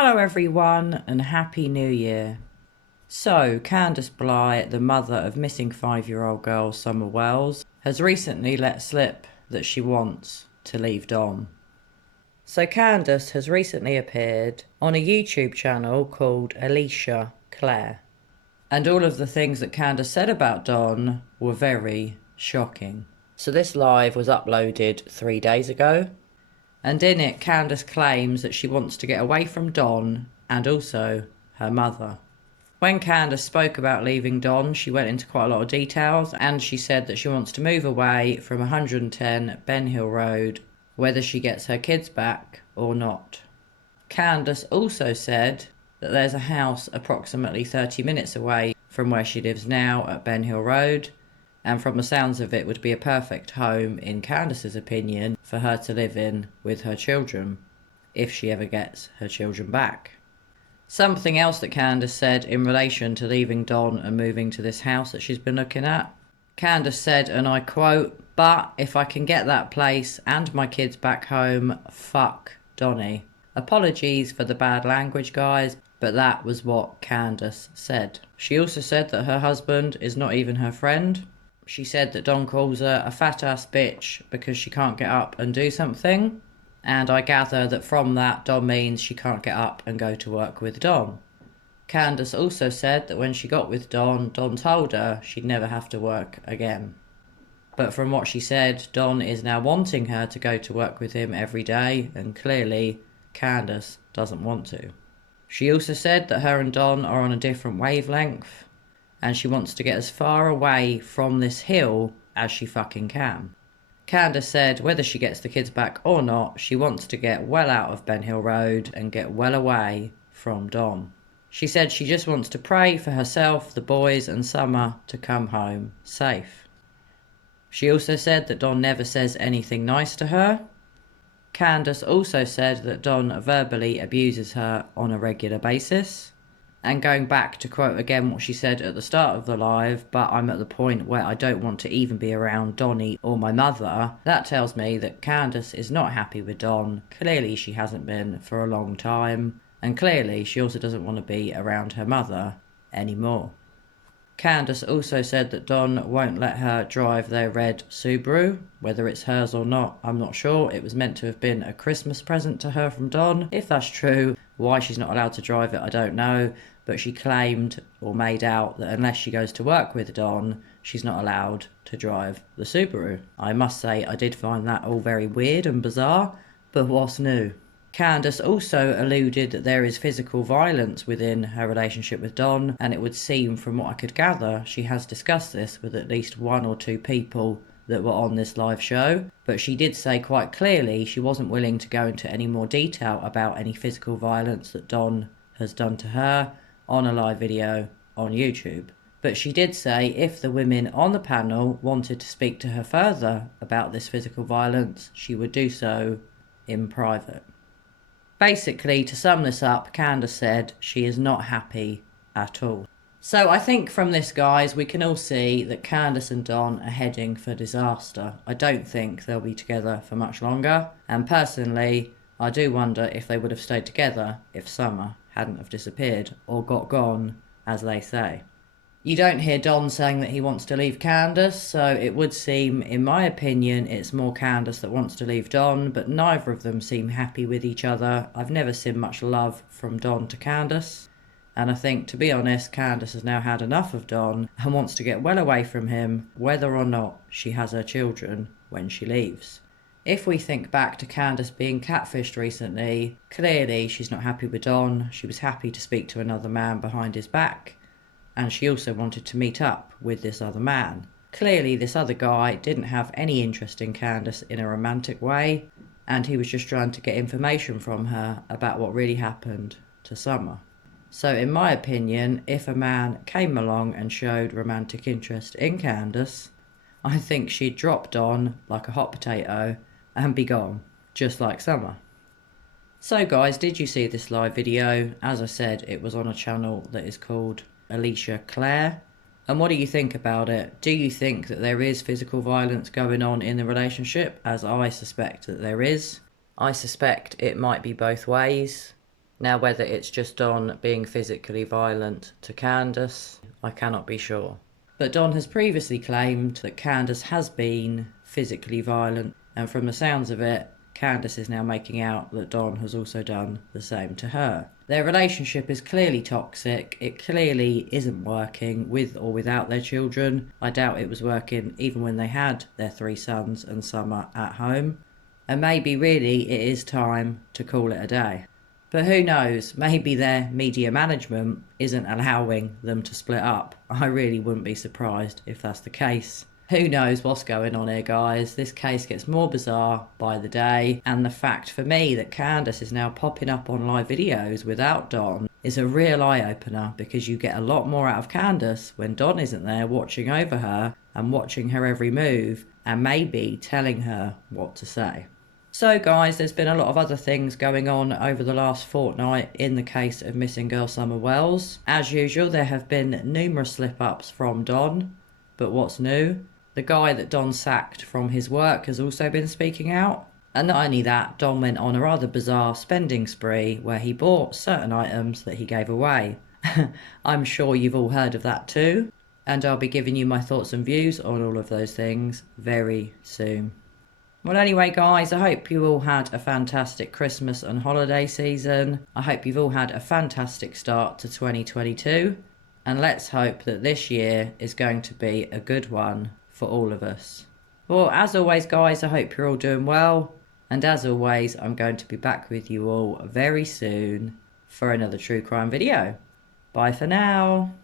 Hello everyone and Happy New Year. So, Candice Bly, the mother of missing 5-year-old girl Summer Wells, has recently let slip that she wants to leave Don. So Candice has recently appeared on a YouTube channel called Alicia Clare. And all of the things that Candice said about Don were very shocking. So this live was uploaded 3 days ago. And in it, Candice claims that she wants to get away from Don and also her mother. When Candice spoke about leaving Don, she went into quite a lot of details, and she said that she wants to move away from 110 Ben Hill Road, whether she gets her kids back or not. Candice also said that there's a house approximately 30 minutes away from where she lives now at Ben Hill Road, and from the sounds of it would be a perfect home, in Candice's opinion, for her to live in with her children, if she ever gets her children back. Something else that Candice said in relation to leaving Don and moving to this house that she's been looking at. Candice said, and I quote, "But if I can get that place and my kids back home, fuck Donnie." Apologies for the bad language, guys, but that was what Candice said. She also said that her husband is not even her friend. She said that Don calls her a fat ass bitch because she can't get up and do something. And I gather that from that, Don means she can't get up and go to work with Don. Candice also said that when she got with Don, Don told her she'd never have to work again. But from what she said, Don is now wanting her to go to work with him every day, and clearly Candice doesn't want to. She also said that her and Don are on a different wavelength, and she wants to get as far away from this hill as she fucking can. Candice said whether she gets the kids back or not, she wants to get well out of Ben Hill Road and get well away from Don. She said she just wants to pray for herself, the boys and Summer to come home safe. She also said that Don never says anything nice to her. Candice also said that Don verbally abuses her on a regular basis. And going back to quote again what she said at the start of the live, "But I'm at the point where I don't want to even be around Donnie or my mother," that tells me that Candice is not happy with Don. Clearly she hasn't been for a long time, and clearly she also doesn't want to be around her mother anymore. Candice also said that Don won't let her drive their red Subaru. Whether it's hers or not, I'm not sure. It was meant to have been a Christmas present to her from Don. If that's true, why she's not allowed to drive it, I don't know. But she claimed or made out that unless she goes to work with Don, she's not allowed to drive the Subaru. I must say I did find that all very weird and bizarre, but what's new? Candice also alluded that there is physical violence within her relationship with Don, and it would seem from what I could gather she has discussed this with at least 1 or 2 people that were on this live show, but she did say quite clearly she wasn't willing to go into any more detail about any physical violence that Don has done to her on a live video on YouTube. But she did say if the women on the panel wanted to speak to her further about this physical violence, she would do so in private. Basically, to sum this up, Candice said she is not happy at all. So I think from this, guys, we can all see that Candice and Don are heading for disaster. I don't think they'll be together for much longer. And personally, I do wonder if they would have stayed together if Summer hadn't have disappeared or got gone, as they say. You don't hear Don saying that he wants to leave Candice, so it would seem, in my opinion, it's more Candice that wants to leave Don, but neither of them seem happy with each other. I've never seen much love from Don to Candice, and I think, to be honest, Candice has now had enough of Don and wants to get well away from him, whether or not she has her children when she leaves. If we think back to Candice being catfished recently, clearly she's not happy with Don. She was happy to speak to another man behind his back, and she also wanted to meet up with this other man. Clearly this other guy didn't have any interest in Candice in a romantic way, and he was just trying to get information from her about what really happened to Summer. So in my opinion, if a man came along and showed romantic interest in Candice, I think she'd drop Don like a hot potato and be gone, just like Summer. So guys, did you see this live video? As I said, it was on a channel that is called Alicia Clare. And what do you think about it? Do you think that there is physical violence going on in the relationship, as I suspect that there is? I suspect it might be both ways. Now, whether it's just Don being physically violent to Candus, I cannot be sure. But Don has previously claimed that Candus has been physically violent, and from the sounds of it, Candus is now making out that Don has also done the same to her. Their relationship is clearly toxic. It clearly isn't working with or without their children. I doubt it was working even when they had their 3 sons and Summer at home. And maybe really it is time to call it a day. But who knows, maybe their media management isn't allowing them to split up. I really wouldn't be surprised if that's the case. Who knows what's going on here, guys? This case gets more bizarre by the day, and the fact for me that Candus is now popping up on live videos without Don is a real eye-opener, because you get a lot more out of Candus when Don isn't there watching over her and watching her every move and maybe telling her what to say. So guys, there's been a lot of other things going on over the last fortnight in the case of missing girl Summer Wells. As usual, there have been numerous slip-ups from Don, but what's new? The guy that Don sacked from his work has also been speaking out. And not only that, Don went on a rather bizarre spending spree where he bought certain items that he gave away. I'm sure you've all heard of that too, and I'll be giving you my thoughts and views on all of those things very soon. Well, anyway, guys, I hope you all had a fantastic Christmas and holiday season. I hope you've all had a fantastic start to 2022. And let's hope that this year is going to be a good one for all of us. Well, as always, guys, I hope you're all doing well. And as always, I'm going to be back with you all very soon for another true crime video. Bye for now.